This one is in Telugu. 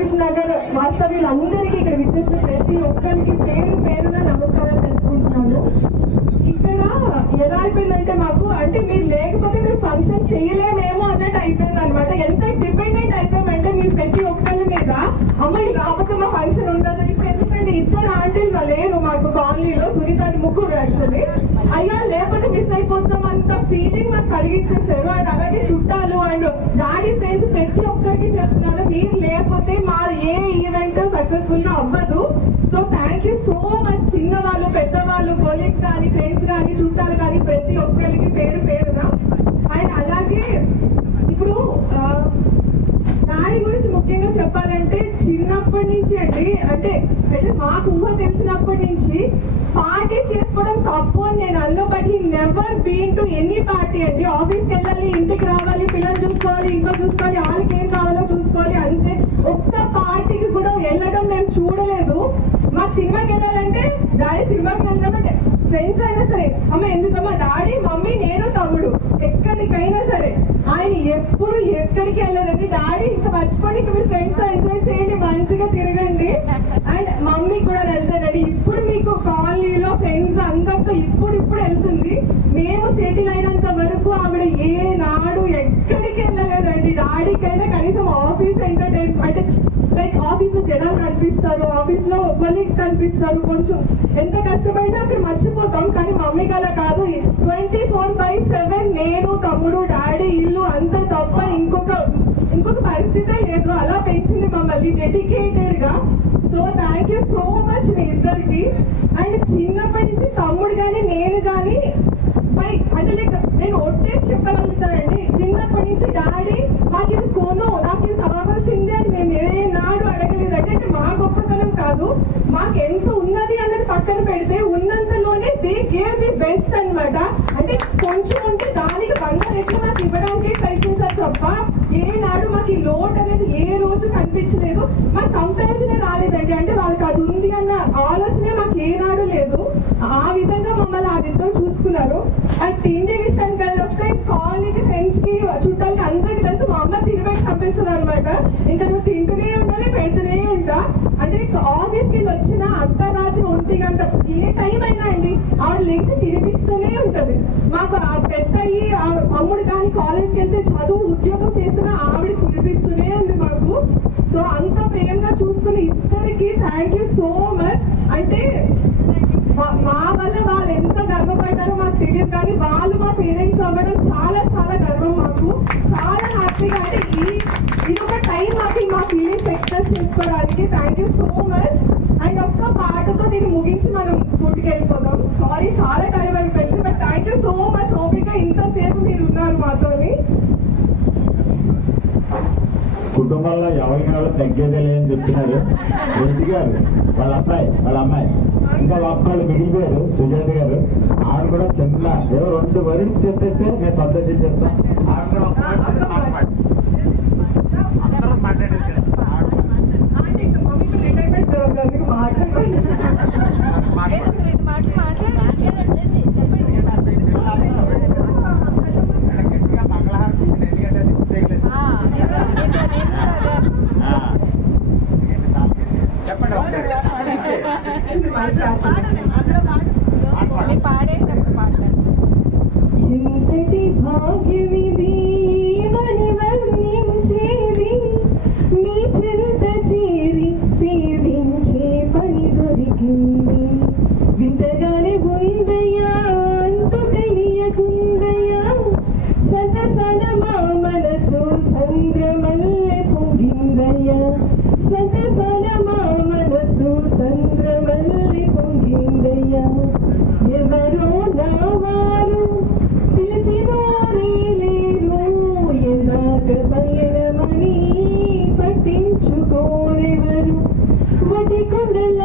రామకృష్ణ నగర్ వాస్తవ్యులందరికీ ఇక్కడ విచ్చేసిన ప్రతి ఒక్కరికి పేరు పేరున నమస్కారాలు తెలుసుకుంటున్నాను. ఇక్కడ ఎలా అయిపోయిందంటే మాకు అంటే మీరు లేకపోతే మేము ఫంక్షన్ చేయలేమేమో అన్నట్టు అయిపోయింది అనమాట. ఎంత డిపెండెంట్ అయిపోయామంటే మీరు ప్రతి ఒక్కరి మీద అమ్మాయి రాకపోతే మా ఫంక్షన్ ఉండదు. ఇప్పుడు ఎందుకంటే ఇద్దరు ఆంటీలు లేరు మాకు కాలనీలో, సునీత ముగ్గురు యాక్చువల్లీ. అయ్యా లేకపోతే మిస్ అయిపోతాం అంత ఫీలింగ్ మాకు కలిగించేసారు. అండ్ అలాగే చుట్టాలు అండ్ డాడీ ఫ్రెండ్స్ ప్రతి ఒక్కరికి చెప్తున్నారు, మీరు లేకపోతే మా ఏ ఈవెంట్ సక్సెస్ఫుల్ గా అవ్వదు. So thank you so much. చిన్నవాళ్ళు పెద్దవాళ్ళు కొలీగ్స్ కానీ ఫ్రెండ్స్ కానీ చుట్టాలు కానీ ప్రతి ఒక్కరికి పేరు పేరున. అండ్ అలాగే ఇప్పుడు దాని గురించి ముఖ్యంగా చెప్పాలంటే చిన్నప్పటి నుంచి అంటే మాకు ఊహ తెలిసినప్పటి నుంచి పార్టీ చేసుకోవడం తప్పు అని నేను అన్నా. But he never been to any party అండి. ఆఫీస్కి వెళ్ళాలి, ఇంటికి రావాలి, పిల్లలు చూసుకోవాలి, ఇంట్లో చూసుకోవాలి, వాళ్ళకి ఏం కావాలో చూసుకోవాలి అంతే. ఒక్క పార్టీకి కూడా వెళ్ళడం మేము చూడలేదు. మాకు సినిమాకి వెళ్ళాలంటే డాడీ సినిమాకి వెళ్దామంటే ఫ్రెండ్స్ అయినా సరే అమ్మ ఎందుకమ్మా డాడీ మమ్మీ నేను తమ్ముడు ఎక్కడికైనా సరే ఆయన ఎప్పుడు ఎక్కడికి వెళ్ళదండి. డాడీ ఇంకా మర్చిపోండి, ఇంకా మీ ఫ్రెండ్స్ ఎంజాయ్ చేయండి, మంచిగా తిరగండి. అండ్ మమ్మీ కూడా వెళ్తానండి. ఇప్పుడు మీకు కాలనీలో ఫ్రెండ్స్ అందరితో ఇప్పుడు వెళ్తుంది. మేము సెటిల్ అయినంత వరకు ఆవిడ ఏనాడు ఎక్కడికి వెళ్ళలేదండి. డాడీకైనా కనీసం ఆఫీస్ ఎంటర్టైన్మెంట్ అంటే లైక్ ఆఫీస్ లో జనాలు కనిపిస్తారు, ఆఫీస్ లో కొలీగ్స్ కనిపిస్తారు, కొంచెం ఎంత కష్టపడినా అక్కడ మర్చిపోతాం. కానీ మమ్మీకి అలా కాదు. 24/7 నేను తమ్ముడు డాడీ ఇల్లు అంత తప్ప ఇంకొక పరిస్థితే లేదు. అలా పెంచింది మమ్మల్ని డెడికేటెడ్ గా. So thank you so much మీ ఇద్దరికి. అండ్ చిన్నప్పటి నుంచి తమ్ముడు కానీ నేను కానీ అంటే లైక్ నేను ఒట్టేసి చెప్పగలుగుతానండి. చిన్నప్పటి నుంచి డాడీ నాకు ఇది కొను, నాకు ఇది కావాల్సిందే అని మేము ఏనాడు అడగలేదండి. అంటే మా గొప్పతనం కాదు, మాకు ఎంత ఉన్నది అన్నది పక్కన పెడితే ఉన్నంతలోనే దే గేవ్ ది బెస్ట్ అనమాట. అంటే కొంచెం ఉంటే దానికి 100 రెట్లు మాకు ఇవ్వడానికి ప్రయత్నించారు తప్ప ఏనాడు మాకు ఈ లోటు అనేది ఏ రోజు కనిపించలేదు. మాకు కంపారిజనే రాలేదండి. అంటే వాళ్ళకి అది ఉంది అన్న ఆలోచనే మాకు ఏనాడు లేదు. ఆ విధంగా మమ్మల్ని ఆ విధంగా చూసుకున్నారు. అండ్ తిండి విషయానికి వస్తే కాలనీకి ఫ్రెండ్స్ కి చుట్టాలకి అందరికి తెలుసు మా అమ్మ తినబెట్టి పంపిస్తుంది అనమాట. ఇంకా నువ్వు తింటూనే ఉండాలి, పెడుతూనే ఉంటా. అంటే ఆఫీస్కి వచ్చిన అర్ధరాత్రి 1 గంట ఏ టైం అయినా అండి ఆవిడ లేచి తినిపిస్తూనే ఉంటది. మాకు పెద్ద అమ్ముడు కానీ కాలేజ్కి వెళ్తే చదువు ఉద్యోగం చేస్తున్నా ఆవిడ తినిపిస్తూనే ఉంది మాకు. సో అంత ప్రేమగా చూసుకుని ఇద్దరికి థ్యాంక్ యూ సో మచ్. అంటే మా వల్ల వాళ్ళు ఎంత గర్వపడ్డారో మాకు తెలియదు, కానీ వాళ్ళు మా పేరెంట్స్ అవ్వడం చాలా చాలా గర్వం మాకు. చాలా హ్యాపీగా అంటే ఇది ఒక టైం మాకు మా ఫీలింగ్స్ ఎక్స్ప్రెస్ చేసుకోవడానికి. Thank you so much. And ఒక్క పాటతో దీన్ని ముగించి మనం ఫుడ్కి వెళ్ళిపోదాం. సారీ చాలా టైం అయిపోయింది, but thank you so much. ఓపిక ఇంతసేపు మీరు ఉన్నారు మాతోని. కుటుంబంలో ఎవరికి ఎవరు తగ్గేదే లేదని చెప్తున్నారు. రెడ్డి గారు వాళ్ళ అబ్బాయి వాళ్ళ అమ్మాయి ఇంకా ఒక్కళ్ళు మిగిలిపోయారు. సుజాత గారు ఆవిడ కూడా చిన్న ఏదో 2 వర్డ్స్ చెప్పేస్తే నేను సంతోషించేస్తాను. ఇంతటి భాగ్యమిది మని వర్ణించేది, నీ చెంత చేరి సేవించే పని దొరికింది. వింతగానే ఉందయ్యా అంతు తెలియకుందయ్యా, సతసన మా మనసు సంద్రమల్లె పొంగిందయ్యా, సతసన మా మనసు సంద్రమల్లె పొంగిందయ్యా. ఎవరో నా వారు పిలిచివారే లేరు, ఎలాగ పయనమని పట్టించుకోరెవరు. వటి కొండల